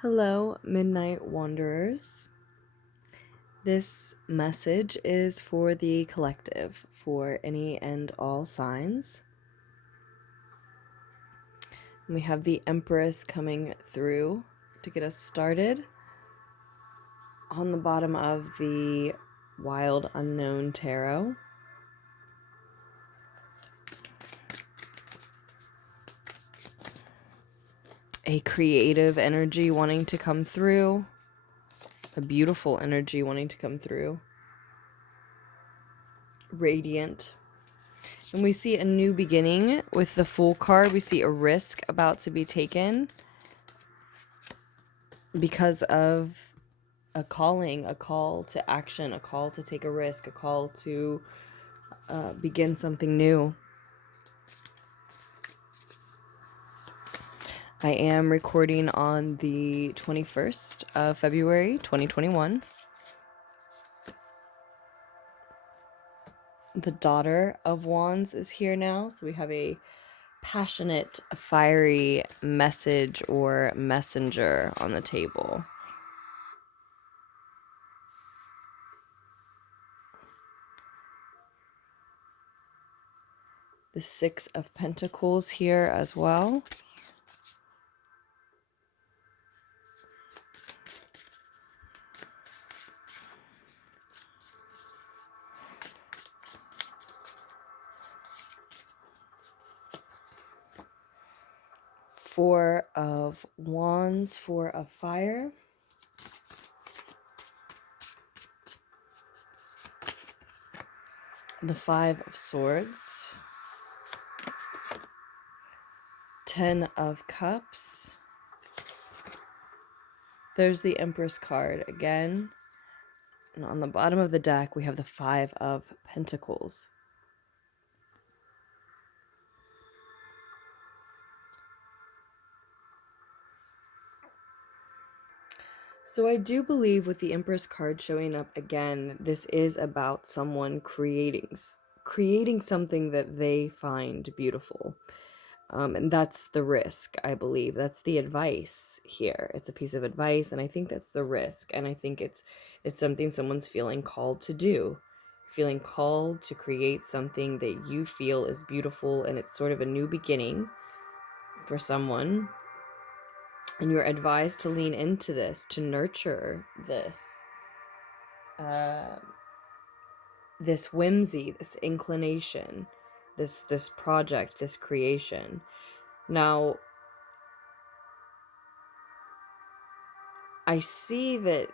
Hello, Midnight Wanderers. This message is for the collective, for any and all signs. We have the Empress coming through to get us started. On the bottom of the Wild Unknown Tarot. A creative energy wanting to come through. A beautiful energy wanting to come through. Radiant. And we see a new beginning with the Fool card. We see a risk about to be taken because of a calling, a call to action, a call to take a risk, a call to begin something new. I am recording on the 21st of February, 2021. The Daughter of Wands is here now, so we have a passionate, fiery message or messenger on the table. The Six of Pentacles here as well. Four of Wands, Four of Fire. The Five of Swords. 10 of Cups. There's the Empress card again. And on the bottom of the deck, we have the Five of Pentacles. So I do believe with the Empress card showing up again, this is about someone creating something that they find beautiful. And that's the risk, I believe. That's the advice here. It's a piece of advice, and I think that's the risk. And I think it's something someone's feeling called to do. Feeling called to create something that you feel is beautiful, and it's sort of a new beginning for someone. And you're advised to lean into this, to nurture this. This whimsy, this inclination, this project, this creation. Now, I see that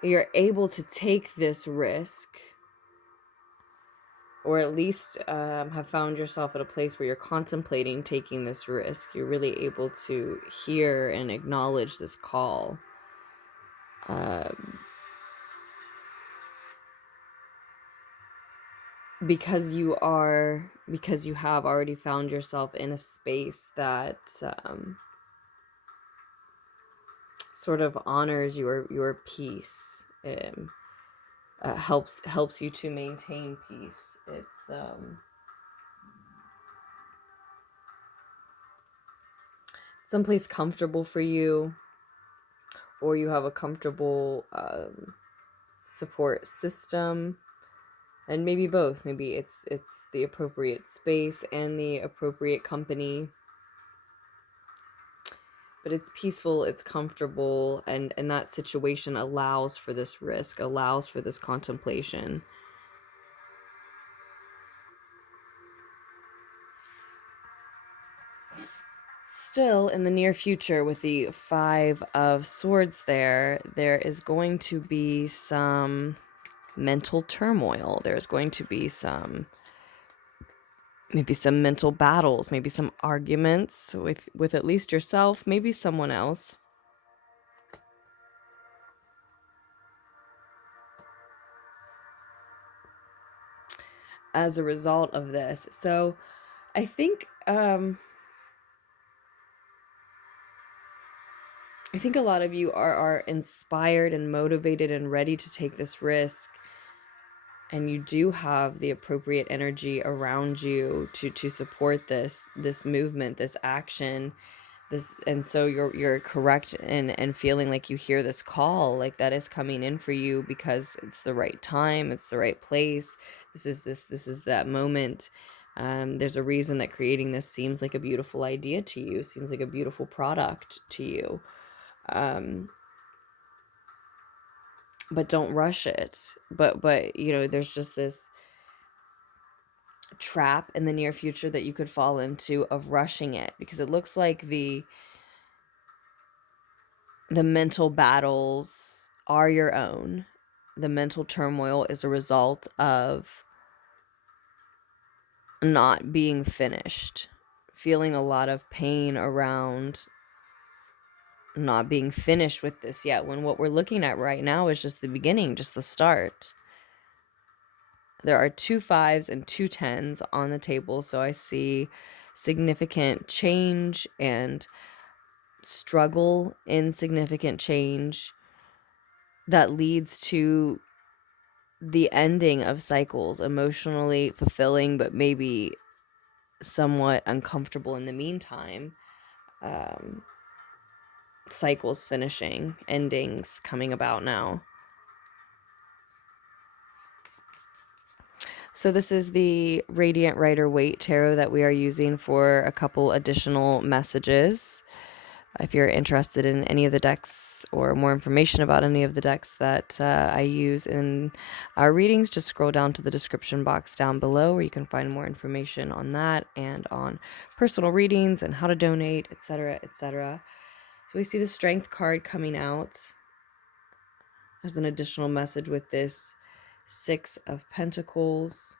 you're able to take this risk, or at least have found yourself at a place where you're contemplating taking this risk. You're really able to hear and acknowledge this call. Because you have already found yourself in a space that sort of honors your peace, helps you to maintain peace. It's someplace comfortable for you, or you have a comfortable support system. And maybe both. Maybe it's the appropriate space and the appropriate company. But it's peaceful, it's comfortable, and that situation allows for this risk, allows for this contemplation. Still, in the near future, with the Five of Swords there is going to be some mental turmoil. There's going to be maybe some mental battles, maybe some arguments with at least yourself, maybe someone else. As a result of this. So I think a lot of you are inspired and motivated and ready to take this risk And you do have the appropriate energy around you to support this movement, this action, this. And so you're correct in feeling like you hear this call, like that is coming in for you because it's the right time, it's the right place. This is that moment. There's a reason that creating this seems like a beautiful idea to you, seems like a beautiful product to you. But don't rush it. But you know, there's just this trap in the near future that you could fall into of rushing it, because it looks like the mental battles are your own. The mental turmoil is a result of not being finished, feeling a lot of pain around not being finished with this yet, when what we're looking at right now is just the beginning, just the start. There are 2 5s and 2 10s on the table, so I see significant change and struggle in significant change that leads to the ending of cycles, emotionally fulfilling but maybe somewhat uncomfortable in the meantime. Cycles finishing, endings coming about now. So this is the Radiant Rider-Waite Tarot that we are using for a couple additional messages. If you're interested in any of the decks or more information about any of the decks that I use in our readings, just scroll down to the description box down below where you can find more information on that and on personal readings and how to donate, etc., etc. So we see the Strength card coming out as an additional message with this 6 of Pentacles.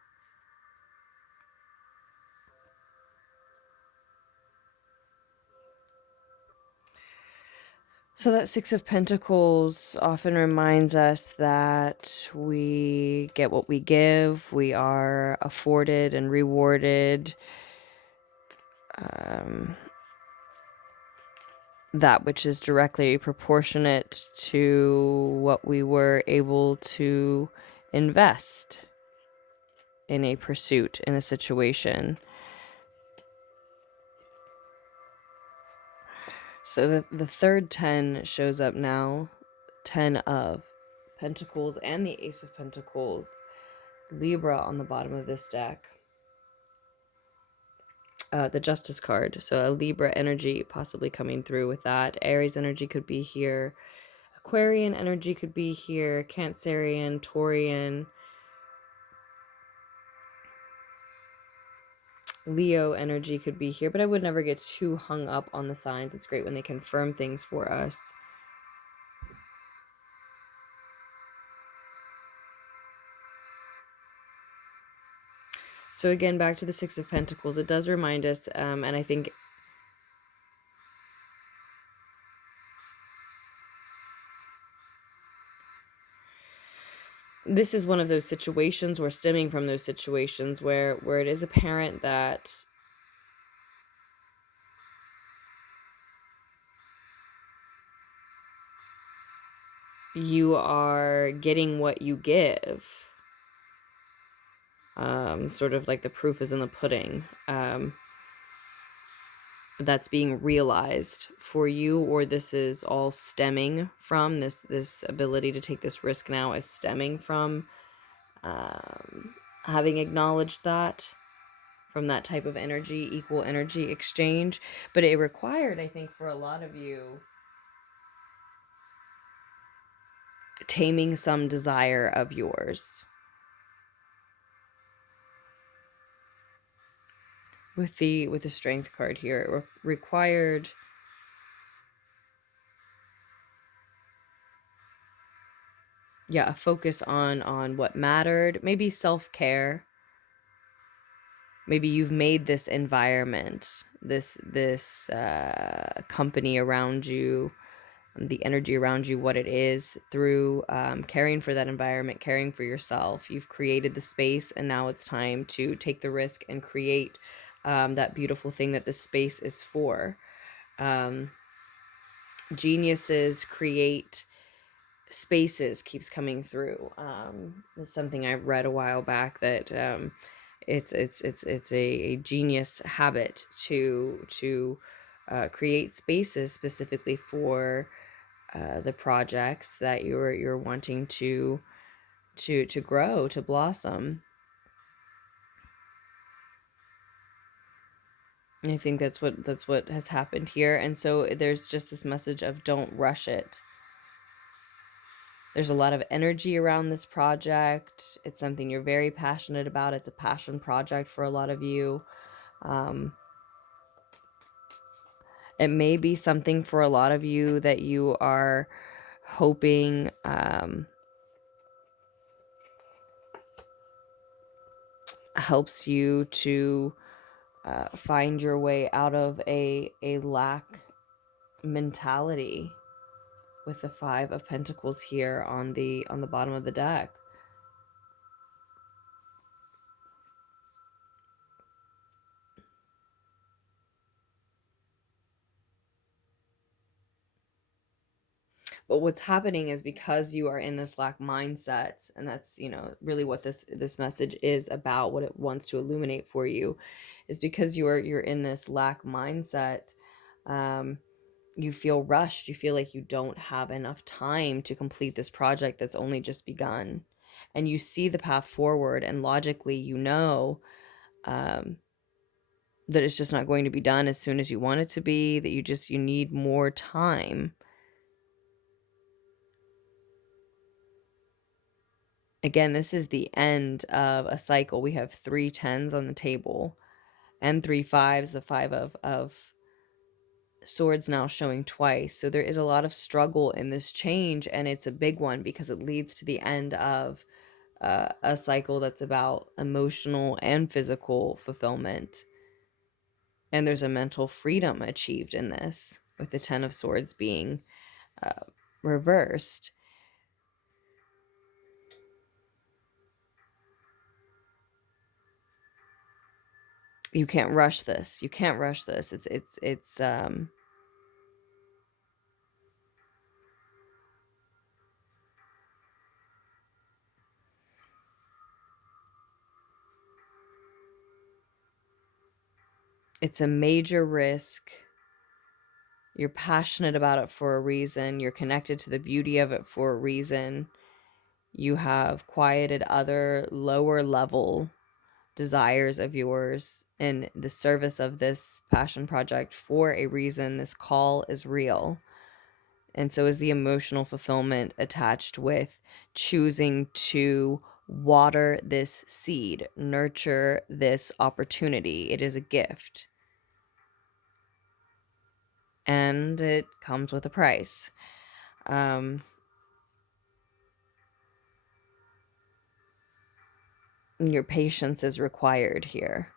So that 6 of Pentacles often reminds us that we get what we give. We are afforded and rewarded that which is directly proportionate to what we were able to invest in a pursuit, in a situation. So the third 10 shows up now. 10 of Pentacles and the Ace of Pentacles. Libra on the bottom of this deck. The Justice card. So a Libra energy possibly coming through with that. Aries energy could be here. Aquarian energy could be here. Cancerian, Taurian. Leo energy could be here, but I would never get too hung up on the signs. It's great when they confirm things for us. So again, back to the 6 of Pentacles, it does remind us, and I think this is one of those situations, or stemming from those situations, where it is apparent that you are getting what you give. Sort of like the proof is in the pudding. That's being realized for you, or this is all stemming from this ability to take this risk now is stemming from having acknowledged that, from that type of energy, equal energy exchange. But it required, I think, for a lot of you, taming some desire of yours. With the Strength card here, it required a focus on what mattered, maybe self-care. Maybe you've made this environment, this company around you, the energy around you, what it is, through caring for that environment, caring for yourself. You've created the space, and now it's time to take the risk and create that beautiful thing that this space is for. Geniuses create spaces keeps coming through. It's something I read a while back that it's a genius habit to create spaces specifically for the projects that you're wanting to grow, to blossom. And I think that's what has happened here. And so there's just this message of don't rush it. There's a lot of energy around this project. It's something you're very passionate about. It's a passion project for a lot of you. It may be something for a lot of you that you are hoping helps you to find your way out of a lack mentality, with the Five of Pentacles here on the bottom of the deck. But what's happening is, because you are in this lack mindset, and that's, you know, really what this message is about, what it wants to illuminate for you, is because you're in this lack mindset. You feel rushed. You feel like you don't have enough time to complete this project that's only just begun. And you see the path forward, and logically, you know, that it's just not going to be done as soon as you want it to be, that you need more time. Again, this is the end of a cycle. We have 3 10s on the table and 3 5s, the Five of Swords now showing twice. So there is a lot of struggle in this change, and it's a big one because it leads to the end of a cycle that's about emotional and physical fulfillment. And there's a mental freedom achieved in this, with the 10 of Swords being reversed. You can't rush this. You can't rush this. It's a major risk. You're passionate about it for a reason. You're connected to the beauty of it for a reason. You have quieted other lower level desires of yours in the service of this passion project for a reason. This call is real. And so is the emotional fulfillment attached with choosing to water this seed, nurture this opportunity. It is a gift. And it comes with a price. Your patience is required here.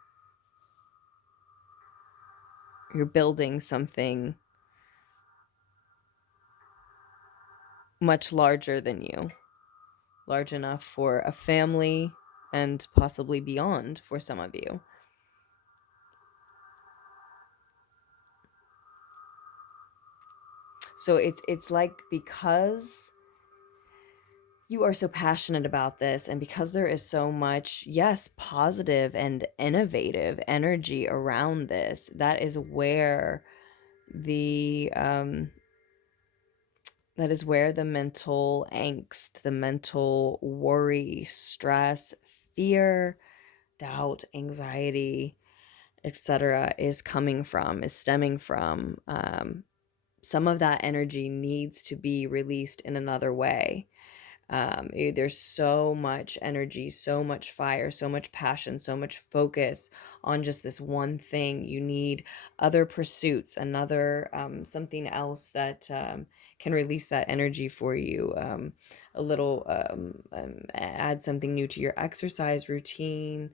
You're building something much larger than you, large enough for a family and possibly beyond for some of you. So it's like, because you are so passionate about this, and because there is so much, yes, positive and innovative energy around this, that is where the mental angst, the mental worry, stress, fear, doubt, anxiety, etc. is stemming from. Some of that energy needs to be released in another way. There's so much energy, so much fire, so much passion, so much focus on just this one thing. You need other pursuits, another something else that can release that energy for you. A little add something new to your exercise routine.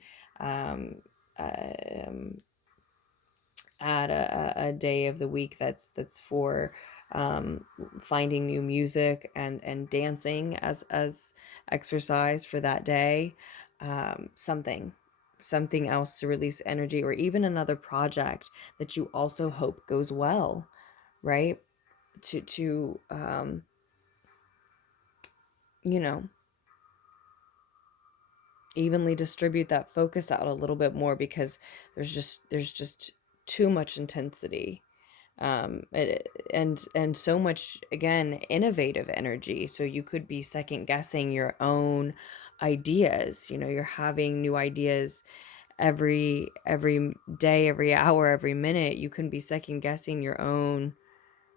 Add a day of the week that's for finding new music and dancing as exercise for that day. Something else to release energy, or even another project that you also hope goes well, right? To you know, evenly distribute that focus out a little bit more, because there's just too much intensity, and so much, again, innovative energy. So you could be second guessing your own ideas. You're having new ideas every day, every hour, every minute. You can be second guessing your own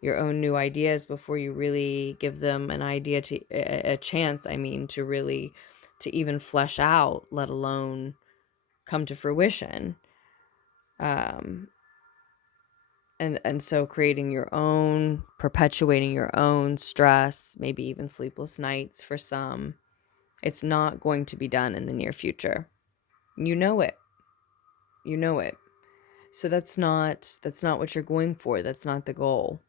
new ideas before you really give them an idea, to a chance, to even flesh out, let alone come to fruition. And so creating your own, perpetuating your own stress, maybe even sleepless nights for some, it's not going to be done in the near future. You know it. So that's not what you're going for. That's not the goal.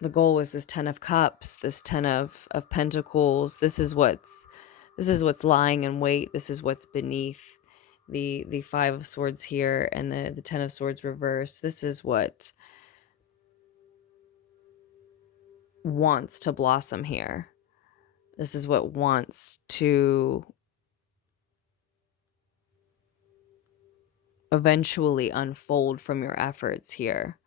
The goal was this 10 of Cups, this 10 of Pentacles. This is what's lying in wait. This is what's beneath the 5 of Swords here, and the 10 of Swords reverse. This is what wants to blossom here. This is what wants to eventually unfold from your efforts here.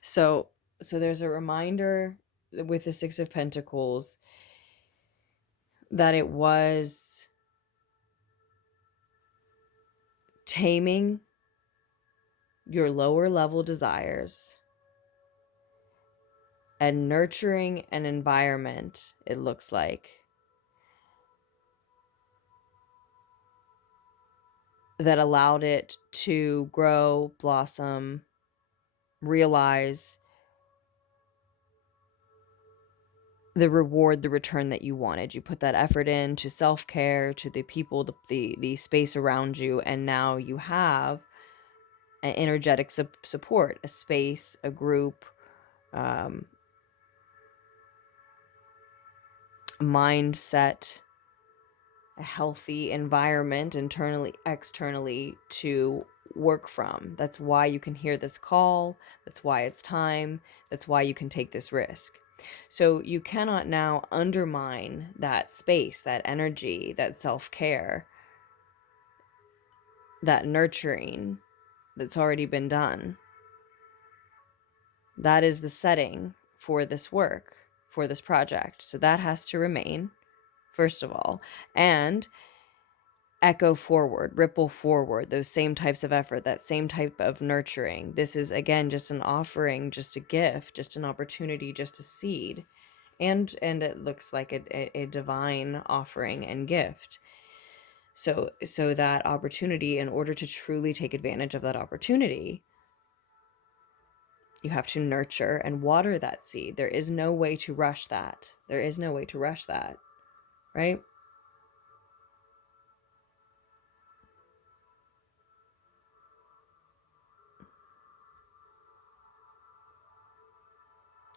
So there's a reminder with the 6 of Pentacles that it was taming your lower level desires and nurturing an environment, it looks like, that allowed it to grow, blossom, realize the reward, the return that you wanted. You put that effort into self-care, to the people, the space around you, and now you have an energetic support, a space, a group, mindset, a healthy environment, internally, externally, to work from. That's why you can hear this call. That's why it's time. That's why you can take this risk. So you cannot now undermine that space, that energy, that self-care, that nurturing that's already been done. That is the setting for this work, for this project. So that has to remain, first of all, and echo forward, ripple forward, those same types of effort, that same type of nurturing. This is, again, just an offering, just a gift, just an opportunity, just a seed. And it looks like a divine offering and gift. So that opportunity, in order to truly take advantage of that opportunity, you have to nurture and water that seed. There is no way to rush that. Right?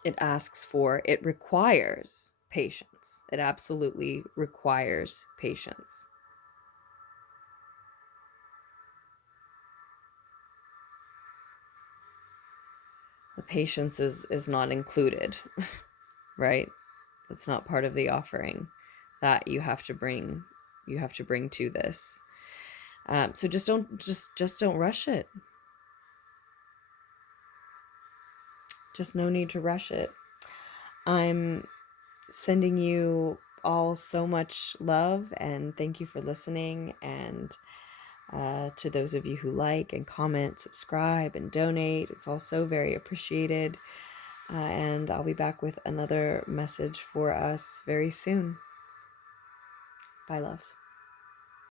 It requires patience. It absolutely requires patience. The patience is not included, right? That's not part of the offering that you have to bring to this. So just don't rush it. Just no need to rush it. I'm sending you all so much love, and thank you for listening. And to those of you who like and comment, subscribe, and donate, it's also very appreciated. And I'll be back with another message for us very soon. Bye, loves.